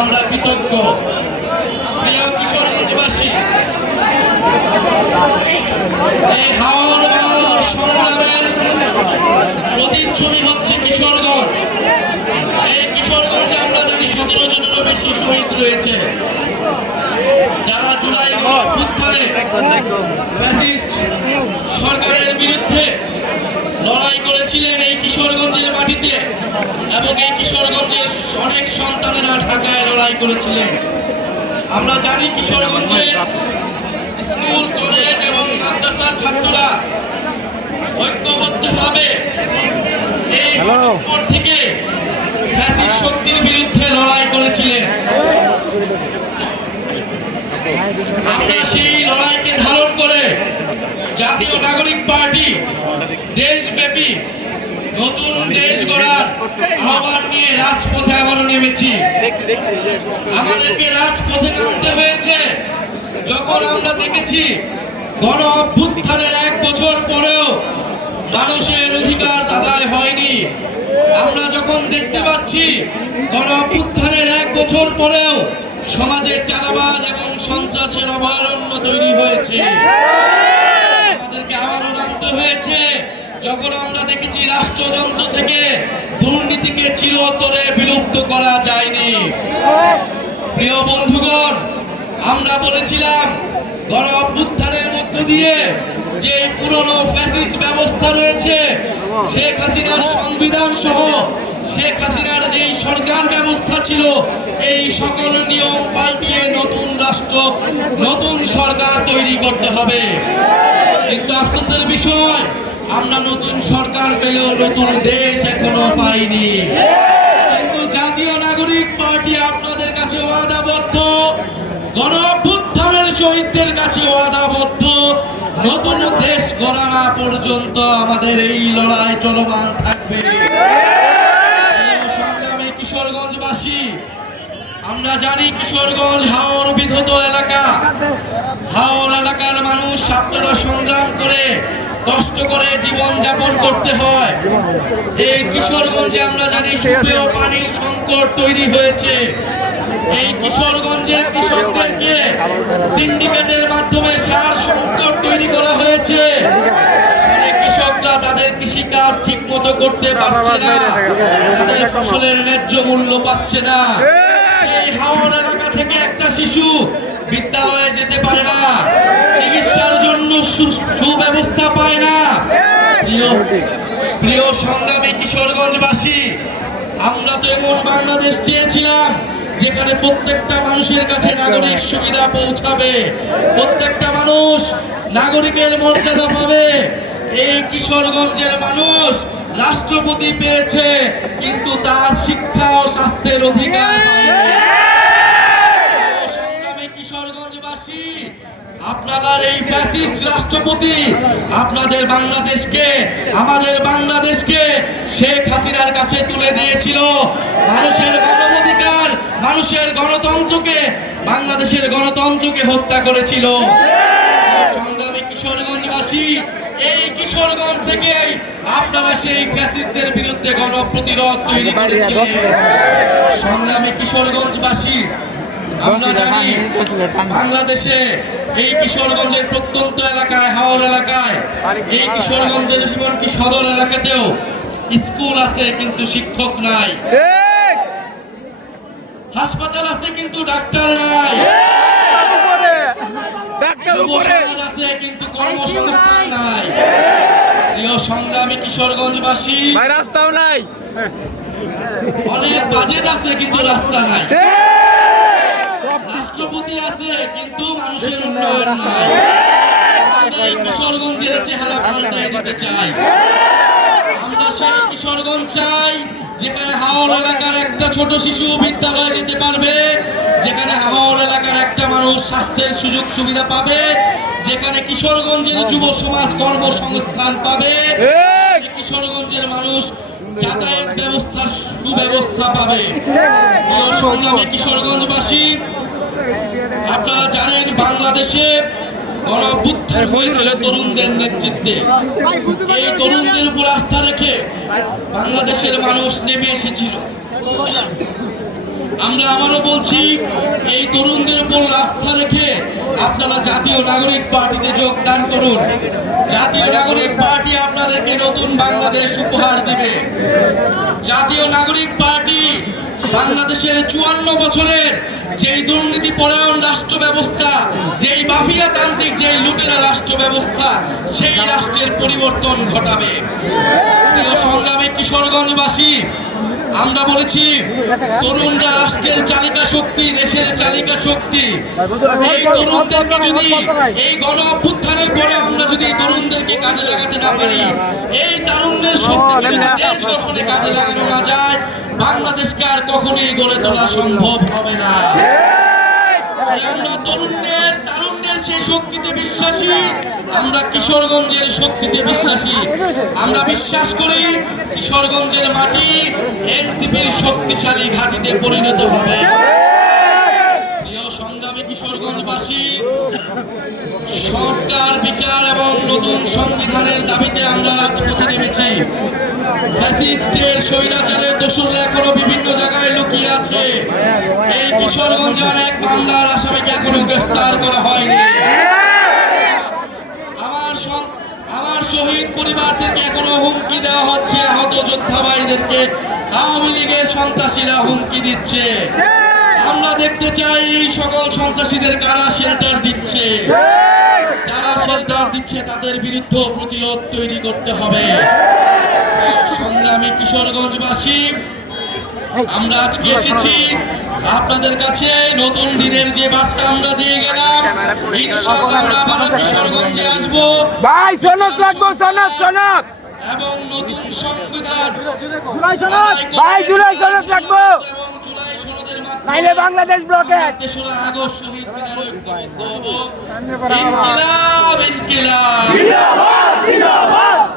আমরা কৃতজ্ঞ। প্রিয় কিশোরগঞ্জবাসী এই হাওর বাওর সংগ্রামের প্রতিচ্ছবি হচ্ছে কিশোরগঞ্জ। এই কিশোরগঞ্জে আমরা জানি সতেরো জনেরও বেশি শহীদ রয়েছে। যারা জুলাই উত্থানে সরকারের বিরুদ্ধে লড়াই করেছিলেন এই কিশোরগঞ্জের মাটিতে এবং এই কিশোরগঞ্জের অনেক সন্তানেরা ঢাকায় লড়াই করেছিলেন। আমরা জানি কিশোরগঞ্জের স্কুল কলেজ এবং মাদ্রাসার ছাত্ররা ঐক্যবদ্ধভাবে এই থেকে ফ্যাসিস্ট শক্তির বিরুদ্ধে লড়াই করেছিলেন। আমরা সেই লড়াইকে ধারণ করে জাতীয় নাগরিক পার্টি নতুন দেশ গড়ার আহ্বান নিয়ে রাজপথে আবারও নেমেছি। আমাদেরকে রাজপথে নামতে হয়েছে। যখন আমরা দেখেছি গণ অভ্যুত্থানের এক বছর পরেও মানুষের অধিকার আদায় হয়নি আমরা যখন দেখতে পাচ্ছি গণ অভ্যুত্থানের এক বছর পরেও সমাজে চাঁদাবাজ এবং সন্ত্রাসের অভয়ারণ্য তৈরি হয়েছে। আমাদেরকে আবারও নামতে হয়েছে। যখন আমরা দেখেছি রাষ্ট্রযন্ত্র থেকে দুর্নীতিকে চিরতরে বিলুপ্ত করা যায়নি। প্রিয় বন্ধুগণ, আমরা বলেছিলাম গণ অভ্যুত্থানের মধ্য দিয়ে যে পুরনো ফ্যাসিস্ট ব্যবস্থা রয়েছে, শেখ হাসিনার সংবিধান সহ শেখ হাসিনার যেই সরকার ব্যবস্থা ছিল, এই সকল নিয়ম পাল্টিয়ে নতুন রাষ্ট্র, নতুন সরকার তৈরি করতে হবে। কিন্তু আফসোসের বিষয় আমরা নতুন সরকার পেলেও নতুন দেশ এখনও পাইনি। কিন্তু জাতীয় নাগরিক পার্টি আপনাদের কাছে ওয়াদাবদ্ধ গণ অভ্যুত্থানের শহীদদের কাছে ওয়াদাবদ্ধ। নতুন দেশ গড়া না পর্যন্ত আমাদের এই লড়াই চলমান থাকবে। সংগ্রামে কিশোরগঞ্জবাসী, আমরা জানি কিশোরগঞ্জ হাওর বিধত এলাকা। হাওর এলাকার মানুষ আপনারা সংগ্রাম করে কষ্ট করে জীবন যাপন করতে হয়। এই কিশোরগঞ্জে আমরা জানি সুপেয় পানির সংকট তৈরি হয়েছে। এই কিশোরগঞ্জের কৃষকদেরকে সিন্ডিকেটের মাধ্যমে সার সংকট তৈরি করা হয়েছে। কৃষকরা তাদের কৃষিকাজ ঠিক মতো করতে পারছে না। তাদের ফসলের ন্যায্য মূল্য পাচ্ছে না। সেই হাওর এলাকা থেকে একটা শিশু বিদ্যালয়ে যেতে পারে না। চিকিৎসার জন্য সুব্যবস্থা প্রিয় সংগ্রামী কিশোরগঞ্জবাসী আমরা তো এমন বাংলাদেশ চেয়েছিলাম যেখানে প্রত্যেকটা মানুষের কাছে নাগরিক সুবিধা পৌঁছাবে। প্রত্যেকটা মানুষ নাগরিকের মর্যাদা পাবে। এই কিশোরগঞ্জের মানুষ রাষ্ট্রপতি পেয়েছে কিন্তু তার শিক্ষা ও স্বাস্থ্যের অধিকার পায়নি সংগ্রামী কিশোরগঞ্জবাসী আপনাদের এই ফ্যাসিস্ট রাষ্ট্রপতি, আপনাদের বাংলাদেশকে, আমাদের বাংলাদেশকে শেখ হাসিনার কাছে তুলে দিয়েছিল। মানুষের মানবাধিকার, মানুষের গণতন্ত্রকে, বাংলাদেশের গণতন্ত্রকে হত্যা করেছিল। সংগ্রামী কিশোরগঞ্জবাসী, এই কিশোরগঞ্জ থেকেই আপনারা সেই ফ্যাসিস্টদের বিরুদ্ধে গণপ্রতিরোধ তৈরি করেছিলেন। সংগ্রামী কিশোরগঞ্জবাসী, আমরা জানি, বাংলাদেশে এই কিশোরগঞ্জের প্রত্যন্ত এলাকায় হাওর এলাকায় এই কিশোরগঞ্জের এমনকি সদর এলাকাতেও স্কুল আছে কিন্তু শিক্ষক নাই। হাসপাতাল আছে কিন্তু ডাক্তার নাই। আছে কিন্তু কর্মসংস্থান নাই। প্রিয় সংগ্রামী কিশোরগঞ্জবাসী রাস্তাও নাই। অনেক বাজেট আছে কিন্তু রাস্তা নাই। রাষ্ট্রপতি আছে কিন্তু মানুষের উন্নয়ন নাই। এই কিশোরগঞ্জের চেহারা পাল্টাই দিতে চাই। আমরা সেই কিশোরগঞ্জ চাই যেখানে হাওর এলাকার একটা ছোট শিশু বিদ্যালয়ে যেতে পারবে যেখানে হাওর এলাকার একটা মানুষ স্বাস্থ্যের সুযোগ সুবিধা পাবে যেখানে কিশোরগঞ্জের যুব সমাজ কর্মসংস্থান পাবে কিশোরগঞ্জের মানুষ যাতায়াত ব্যবস্থার সুব্যবস্থা পাবে। সংগ্রামী কিশোরগঞ্জবাসী আপনারা জানেন বাংলাদেশে গণঅভ্যুত্থান হয়েছিল তরুণদের নেতৃত্বে। এই তরুণদের উপর আস্থা রেখে বাংলাদেশের মানুষ নেমে এসেছিল। আমরা আবারও বলছি এই তরুণদের উপর আস্থা রেখে আপনারা জাতীয় নাগরিক পার্টিতে যোগদান করুন। জাতীয় নাগরিক পার্টি আপনাদেরকে নতুন বাংলাদেশ উপহার দিবে। জাতীয় নাগরিক পার্টি বাংলাদেশের চুয়ান্ন বছরের যেই দুর্নীতি পরায়ণ রাষ্ট্র ব্যবস্থা যেই মাফিয়া তান্ত্রিক যেই লুটেরা রাষ্ট্র ব্যবস্থা সেই রাষ্ট্রের পরিবর্তন ঘটাবে। সংগ্রামী কিশোরগঞ্জবাসী, আমরা বলেছি, তরুণরা রাষ্ট্রের চালিকা শক্তি, দেশের চালিকা শক্তি। এই তরুণদেরকে যদি, এই গণ অভ্যুত্থানের পরে আমরা যদি তরুণদেরকে কাজে লাগাতে না পারি, এই তারুণ্যের শক্তিকে যদি দেশ গঠনে কাজে লাগানো না যায় বাংলাদেশকে আর কখনোই গড়ে তোলা সম্ভব হবে না। আমরা তরুণদের তারুণ্যের সেই শক্তিতে বিশ্বাসী। আমরা কিশোরগঞ্জের শক্তিতে বিশ্বাসী। আমরা বিশ্বাস করি কিশোরগঞ্জের মাটি এনসিপির শক্তিশালী ঘাটিতে পরিণত হবে। প্রিয় সংগ্রামী কিশোরগঞ্জবাসী সংস্কার বিচার এবং নতুন সংবিধানের দাবিতে আমরা রাজপথে নেমেছি। ফ্যাসিস্টের স্বৈরাচারের দোসররা এখনও বিভিন্ন জায়গায় লুকিয়ে আছে। এই কিশোরগঞ্জে অনেক মামলার আসামিকে এখনও গ্রেফতার করা হয়নি। আমার আমার শহীদ পরিবারদেরকে এখনও হুমকি দেওয়া হচ্ছে, আহত যোদ্ধা ভাইদেরকে। আওয়ামী লীগের সন্ত্রাসীরা হুমকি দিচ্ছে। আমরা দেখতে চাই এই সকল সন্ত্রাসীদের কারা শেল্টার দিচ্ছে। যারা শেল্টার দিচ্ছে, তাদের বিরুদ্ধে প্রতিরোধ তৈরি করতে হবে। সংগ্রামী কিশোরগঞ্জবাসী আমরা আজকে এসেছি আপনাদের কাছে নতুন দিনের যে বার্তা আমরা দিয়ে গেলাম ইনশাআল্লাহ আমরা আবার কিশোরগঞ্জে আসব। ভাই সনদ লাগবো সনদ সনদ। এবং নতুন সংবিধান। জুলাই সনদ। ভাই জুলাই সনদ লাগবো। নাইলে বাংলাদেশ ব্লকেট তেসরা আগস্ট শহীদ মিনারে ইনকিলাব ইনকিলাব।